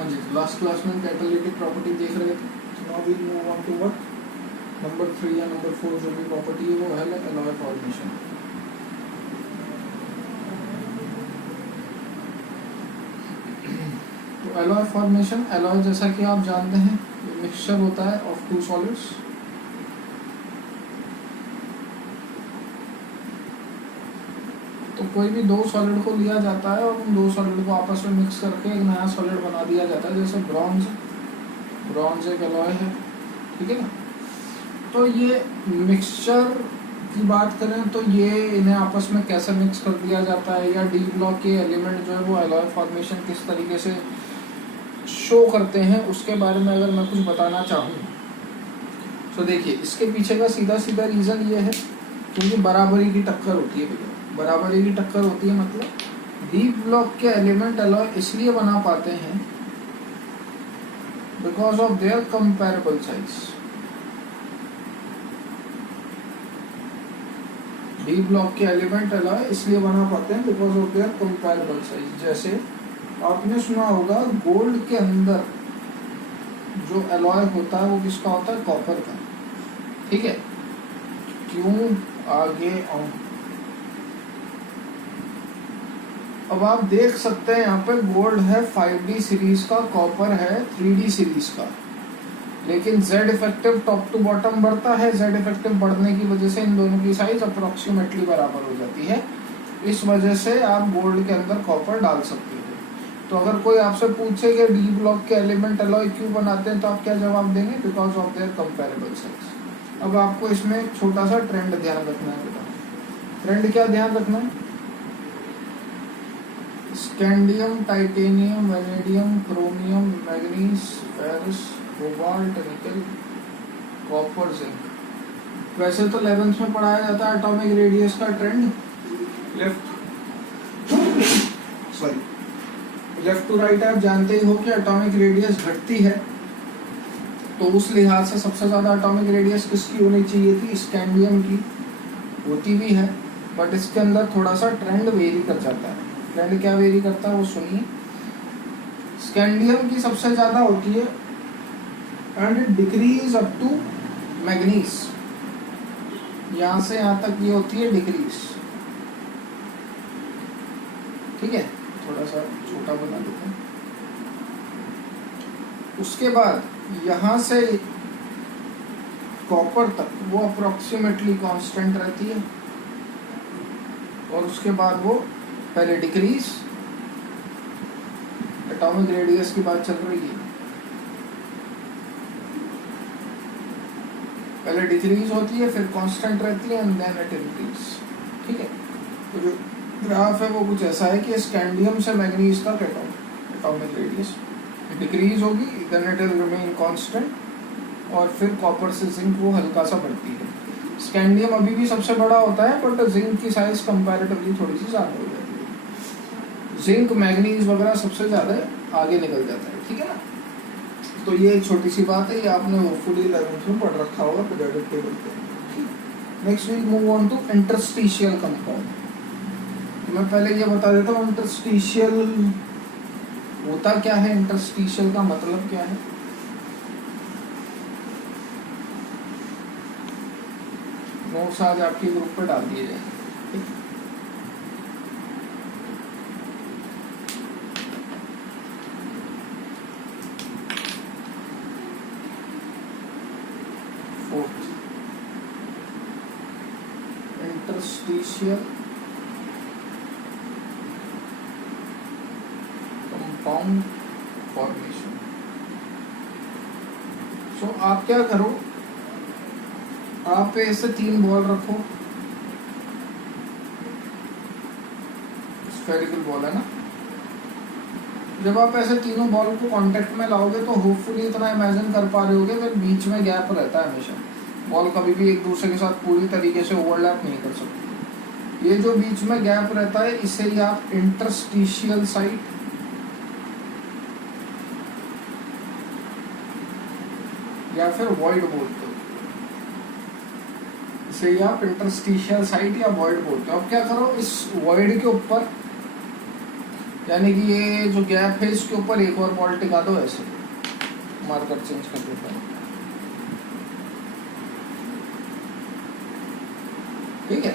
हाँ जी, last class में कैटालिटिक प्रॉपर्टी देख रहे थे। Now we move on to what number 3 या नंबर 4 जो भी प्रॉपर्टी है वो है एलॉय फॉर्मेशन। तो एलॉय फॉर्मेशन, एलॉय जैसा कि आप जानते हैं मिक्सचर होता है ऑफ टू सॉलिड्स। तो कोई भी दो सॉलिड को लिया जाता है और उन दो सॉलिड को आपस में मिक्स करके एक नया सॉलिड बना दिया जाता है, जैसे ब्रॉन्ज एक एलॉय है, ठीक है ना। तो ये मिक्सचर की बात करें तो ये इन्हें आपस में कैसे मिक्स कर दिया जाता है, या डी ब्लॉक के एलिमेंट जो है वो एलॉय फॉर्मेशन किस तरीके से शो करते हैं, उसके बारे में अगर मैं कुछ बताना चाहूँ तो देखिए, इसके पीछे का सीधा सीधा रीज़न ये है क्योंकि बराबरी की टक्कर होती है भैया। बराबरी की टक्कर होती है मतलब डी ब्लॉक के एलिमेंट एलॉय इसलिए बना पाते हैं because of their comparable size. D block के एलिमेंट एलॉय इसलिए बना पाते हैं because of their comparable size. जैसे आपने सुना होगा गोल्ड के अंदर जो एलॉय होता है वो किसका होता है, कॉपर का, ठीक है। क्यों आगे आऊं, अब आप देख सकते हैं यहाँ पे गोल्ड है 5D सीरीज का, कॉपर है 3D सीरीज का, लेकिन Z effective top to bottom बढ़ता है। Z इफेक्टिव बढ़ने की वजह से इन दोनों की साइज अप्रोक्सीमेटली बराबर हो जाती है। इस वजह से आप गोल्ड के अंदर कॉपर डाल सकते हो। तो अगर कोई आपसे पूछे कि डी ब्लॉक के एलिमेंट एलॉय क्यों बनाते हैं तो आप क्या जवाब देंगे, because of their comparable size. अब आपको इसमें एक छोटा सा ट्रेंड ध्यान रखना है बेटा। ट्रेंड क्या ध्यान रखना है, scandium, titanium, vanadium, chromium, manganese, ferrous, cobalt, निकल, कॉपर, जिंक। वैसे तो 11th में पढ़ाया जाता है एटॉमिक रेडियस का ट्रेंड, लेफ्ट टू राइट। आप जानते ही हो कि एटॉमिक रेडियस घटती है, तो उस लिहाज से सबसे ज्यादा एटॉमिक रेडियस किसकी होनी चाहिए थी, स्कैंडियम की, होती भी है, बट इसके अंदर थोड़ा सा ट्रेंड वेरी कर जाता है। ट्रेंड क्या वेरी करता है वो सुनिए। स्कैंडियम की सबसे ज्यादा होती है and it decrease up to manganese, यहाँ से यहाँ तक ये होती है डिक्रीज, ठीक है। थोड़ा सा छोटा बना देते हैं। उसके बाद यहाँ से कॉपर तक वो अप्रोक्सीमेटली कांस्टेंट रहती है, और उसके बाद वो पहले डिक्रीज, एटॉमिक रेडियस की बात चल रही है, पहले डिक्रीज होती है फिर कांस्टेंट रहती है एंड देन इट इंक्रीज, ठीक है। तो जो ग्राफ है वो कुछ ऐसा है कि स्कैंडियम से मैग्नीज तक एटॉमिक रेडियस डिक्रीज होगी, then it will remain constant, और फिर कॉपर से जिंक वो हल्का सा बढ़ती है। स्कैंडियम अभी भी सबसे बड़ा होता है, बट जिंक की साइज कंपैरेटिवली थोड़ी सी ज़्यादा हो जाती है। जिंक, मैग्नीज वगैरह सबसे ज़्यादा आगे निकल जाता है, ठीक है ना। तो ये एक छोटी सी बात है, ये आपने होपफुली 11th में पढ़ रखा होगा पीरियोडिक टेबल पे। Next we move on to interstitial compound. तो मैं पहले ये बता देता हूँ इंटरस्टिशियल होता क्या है, इंटरस्टिशियल का मतलब क्या है। नोट्स आज आपके ग्रुप पर डाल दिए जाएंगे। Interstitial compound formation. सो आप क्या करो, आप ऐसे 3 बॉल रखो, स्फेरिकल बॉल है ना। जब आप ऐसे तीनों बॉल को कांटेक्ट में लाओगे तो होपफुली इतना इमेजिन कर पा रहे होगे कि बीच में गैप रहता है हमेशा। बॉल कभी भी एक दूसरे के साथ पूरी तरीके से ओवरलैप नहीं कर सकती। ये जो बीच में गैप रहता है इसे ही आप इंटरस्टिशियल साइट या फिर वॉइड बोलते हो, इसे ही आप इंटरस्टिशियल साइट या वॉइड बोलते हो। अब क्या करो, इस वॉइड के ऊपर यानी कि ये जो गैप है इसके ऊपर एक और बॉल टिका दो, ऐसे मार्कर चेंज कर देता हूँ। ठीक है,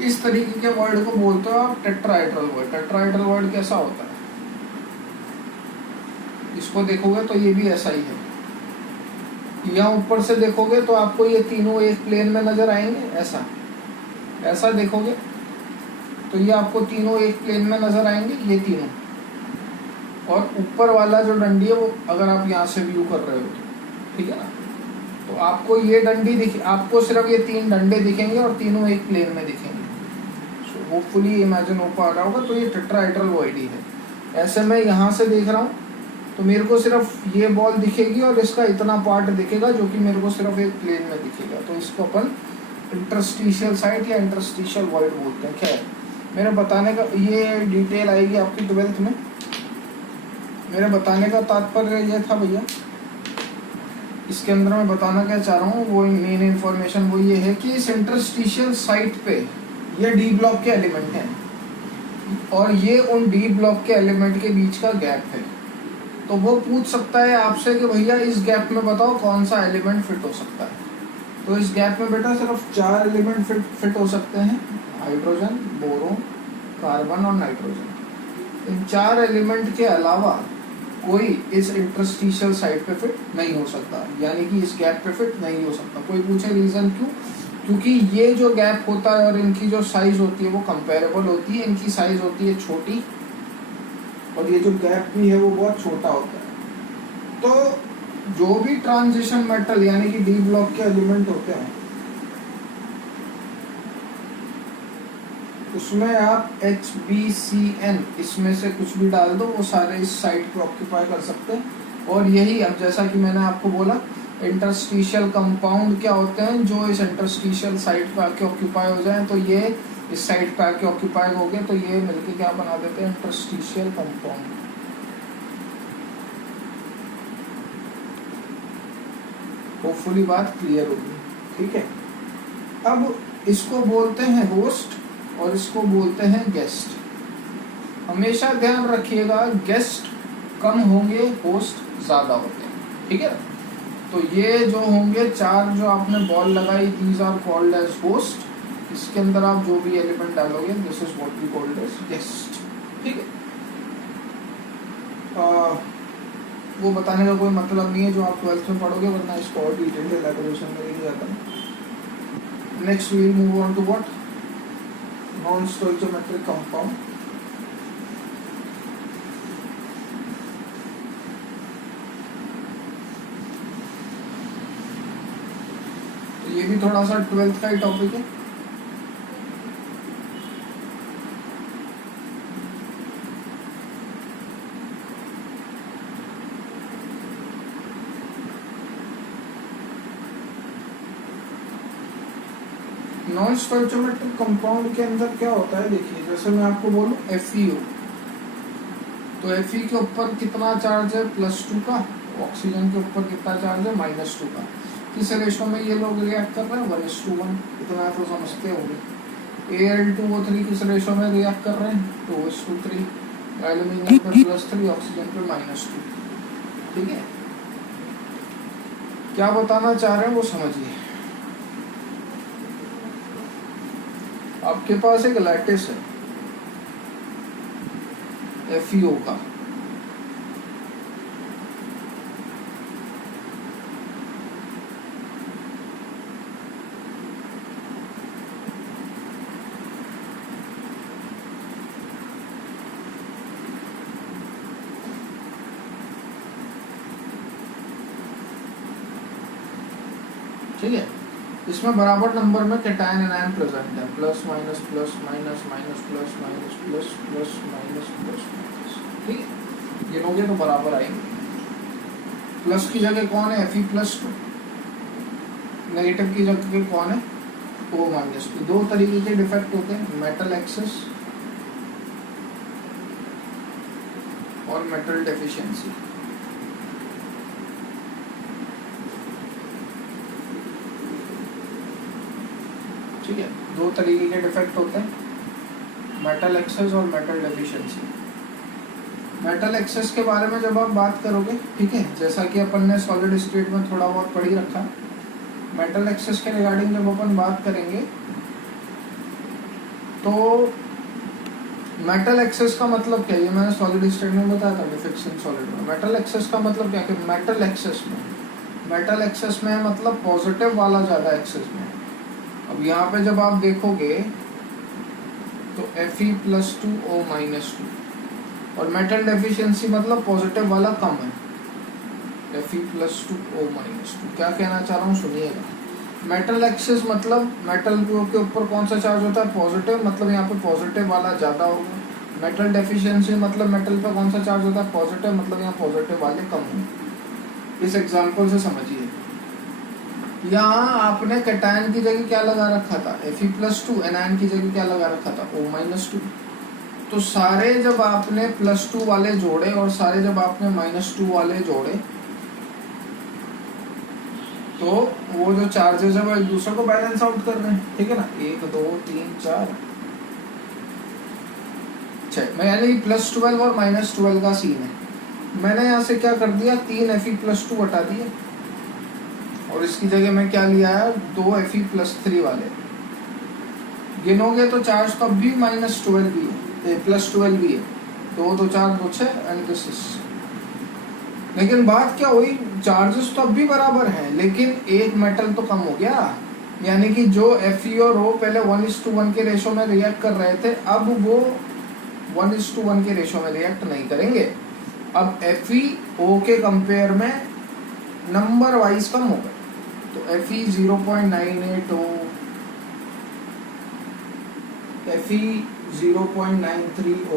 इस तरीके के वर्ड को बोलते हो आप टेट्राहेड्रल वर्ड। टेट्राहेड्रल वर्ड कैसा होता है, इसको देखोगे तो ये भी ऐसा ही है। यहाँ ऊपर से देखोगे तो आपको ये तीनों एक प्लेन में नजर आएंगे, ऐसा ऐसा देखोगे तो ये आपको तीनों एक प्लेन में नजर आएंगे, ये तीनों। और ऊपर वाला जो डंडी है वो अगर आप यहाँ से व्यू कर रहे हो तो, ठीक है ना, तो आपको ये डंडी दिखे, आपको सिर्फ ये तीन डंडे दिखेंगे और तीनों एक प्लेन में दिखेंगे। सो होपफुली इमेजिन हो पा रहा होगा। तो ये टेट्राहेड्रल वर्ड ही है। ऐसे मैं यहाँ से देख रहा हूँ तो मेरे को सिर्फ ये बॉल दिखेगी और इसका इतना पार्ट दिखेगा जो कि मेरे को सिर्फ एक प्लेन में दिखेगा। तो इसको अपन इंटरस्टिशियल साइट या इंटरस्टिशियल वर्ड बोलते हैं। खैर, मेरे बताने का ये डिटेल आएगी आपकी 12th में। मेरे बताने का तात्पर्य ये था भैया, इसके अंदर मैं बताना क्या चाह रहा हूँ वो मेन इन्फॉर्मेशन वो ये है कि इस इंटरस्टिशियल साइट पे ये डी ब्लॉक के एलिमेंट हैं और ये उन डी ब्लॉक के एलिमेंट के बीच का गैप है। तो वो पूछ सकता है आपसे कि भैया इस गैप में बताओ कौन सा एलिमेंट फिट हो सकता है। तो इस गैप में बेटा सिर्फ 4 एलिमेंट फिट हो सकते हैं, हाइड्रोजन, बोरोन, कार्बन और नाइट्रोजन। इन 4 एलिमेंट के अलावा कोई इस इंटरस्टिशियल साइट पे फिट नहीं हो सकता, यानी कि इस गैप पे फिट नहीं हो सकता। कोई पूछे रीजन क्यों? क्योंकि ये जो गैप होता है और इनकी जो साइज होती है वो कंपेरेबल होती है। इनकी साइज होती है छोटी और ये जो गैप भी है वो बहुत छोटा होता है। तो जो भी ट्रांजिशन मेटल यानी कि डी ब्लॉक के एलिमेंट होते हैं उसमें आप HBCN इसमें से कुछ भी डाल दो, वो सारे इस साइट को ऑक्यूपाई कर सकते हैं। और यही अब जैसा कि मैंने आपको बोला इंटरस्टिशियल कंपाउंड क्या होते हैं, जो इस इंटरस्टिशियल साइट पे आके ऑक्यूपाई हो जाए। तो ये इस साइट पे आके ऑक्यूपाई हो गए तो ये मिलके क्या बना देते हैं, इंटरस्टिशियल कंपाउंड। होपफुली बात क्लियर होगी। ठीक है, अब इसको बोलते हैं होस्ट और इसको बोलते हैं गेस्ट। हमेशा ध्यान रखिएगा गेस्ट कम होंगे, होस्ट ज्यादा होते हैं। ठीक है, तो ये जो होंगे 4 जो आपने बॉल लगाई, these are called as host. इसके अंदर आप जो भी एलिमेंट डालोगे this is what we called as guest. ठीक है, वो बताने का कोई मतलब नहीं है जो आप 12th में पढ़ोगे, वरना इसको और डिटेल एलैबोरेशन में लिखा जाता है। Next we will move on to what, non stoichiometric compound. तो ये भी थोड़ा सा 12th का ही टॉपिक है। नॉन स्टोइचोमेट्रिक कंपाउंड के अंदर क्या होता है, देखिए जैसे मैं आपको बोलूं FeO, तो Fe के ऊपर कितना चार्ज है, +2 का। ऑक्सीजन के ऊपर कितना चार्ज है, -2 का। किस रेशो में ये लोग रिएक्ट कर रहे हैं, 1:1। इतना तो समझते होंगे। Al2O3 किस रेशो में रिएक्ट कर रहे हैं, 2:3। एल्यूमिनियम पे +3, ऑक्सीजन पे -2। ठीक है, क्या बताना चाह रहे हैं वो समझिए। आपके पास एक लैटिस है FeO का, ठीक है। इसमें बराबर नंबर में कैटायन एनायन प्रेजेंट है, plus minus plus minus minus plus minus plus plus minus plus minus. ठीक है, गिनोगे तो बराबर आएंगे। प्लस की जगह कौन है, Fe+2। नेगेटिव की जगह कौन है, O-2। 2 तरीके के डिफेक्ट होते हैं, मेटल एक्सेस और मेटल डेफिशिएंसी। ठीक है, 2 तरीके के डिफेक्ट होते हैं, मेटल एक्सेस और मेटल डेफिशिएंसी। मेटल एक्सेस के बारे में जब आप बात करोगे, ठीक है, जैसा कि अपन ने सॉलिड स्टेट में थोड़ा बहुत पढ़ ही रखा, मेटल एक्सेस के रिगार्डिंग जब अपन बात करेंगे तो मेटल एक्सेस का मतलब क्या है, ये मैंने सॉलिड स्टेट में बताया था, डिफिक्सिंग सॉलिड में। मेटल एक्सेस का मतलब क्या है, मेटल एक्सेस में मतलब पॉजिटिव वाला ज़्यादा एक्सेस में। अब यहाँ पे जब आप देखोगे तो Fe+2O-2, और मेटल डेफिशिएंसी मतलब पॉजिटिव वाला कम है, Fe+2O-2। क्या कहना चाह रहा हूँ सुनिएगा। मेटल एक्सेस मतलब मेटल के ऊपर कौन सा चार्ज होता है, पॉजिटिव, मतलब यहाँ पे पॉजिटिव वाला ज़्यादा होगा। मेटल डेफिशिएंसी मतलब मेटल पे कौन सा चार्ज होता है, पॉजिटिव, मतलब यहाँ पॉजिटिव वाले कम होंगे। इस एग्जांपल से समझिए, यहाँ आपने कैटायन की जगह क्या लगा रखा था, Fe+2, एनायन की जगह क्या लगा रखा था, O-2। तो सारे जब आपने +2 वाले जोड़े और सारे जब आपने -2 वाले जोड़े तो वो जो चार्जेस है वो एक दूसरे को बैलेंस आउट कर रहे हैं, ठीक है ना। 1 2 3 4 6 मैं यानी +12 और -12 का सीन है। मैंने यहाँ से क्या कर दिया, 3 Fe+2 हटा दिए और इसकी जगह मैं क्या लिया है, 2 Fe+3 वाले। गिनोगे तो चार्ज तो अब भी -12 भी है, +12 भी है, 2 2 4 2 6 एंड दिस इज। लेकिन बात क्या हुई, चार्जेस तो अब भी बराबर हैं लेकिन एक मेटल तो कम हो गया, यानी कि जो Fe और O पहले 1:1 के रेशो में रिएक्ट कर रहे थे, अब वो 1:1 के रेशो में रिएक्ट नहीं करेंगे। अब Fe O के कंपेयर में नंबर वाइज कम हो गए, तो Fe 0.98 O, Fe 0.93 O,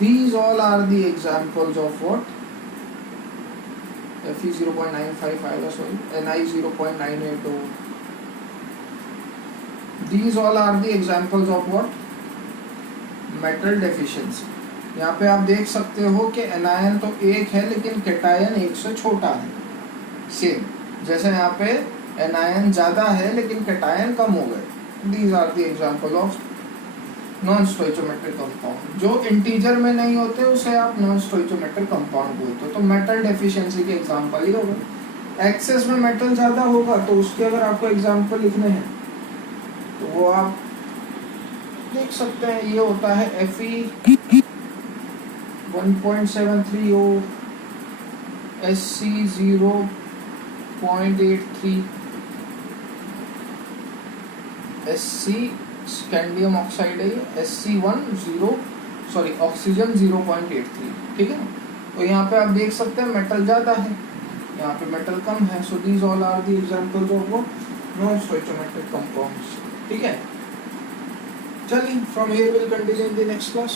these all are the examples of what, Fe 0.95 आएगा, sorry, Ni 0.98 O, these all are the examples of what, metal deficiency। यहाँ पे आप देख सकते हो कि एनायन तो एक है लेकिन कैटायन एक से छोटा है, सेम जैसे यहाँ पे एनायन ज़्यादा है लेकिन कैटायन कम हो गए। these are the example of non stoichiometric compound. जो इंटीजर में नहीं होते उसे आप नॉन स्टोइचोमेट्रिक कंपाउंड बोलते हो। तो मेटल डेफिशिएंसी के एग्जांपल ही होगा। एक्सेस में मेटल ज़्यादा होगा तो उसके अगर आपको एग्जांपल लिखने हैं तो वो आप देख सकते हैं। ये होता है Fe 1.73 O, Sc 0.83, Sc scandium oxide है, Sc1 ऑक्सीजन 0.83, ठीक है। तो यहाँ पे आप देख सकते हैं मेटल ज़्यादा है, यहाँ पे मेटल कम है। So these all are the examples of non stoichiometric compounds, ठीक है। चलिए from here will continue in the next class.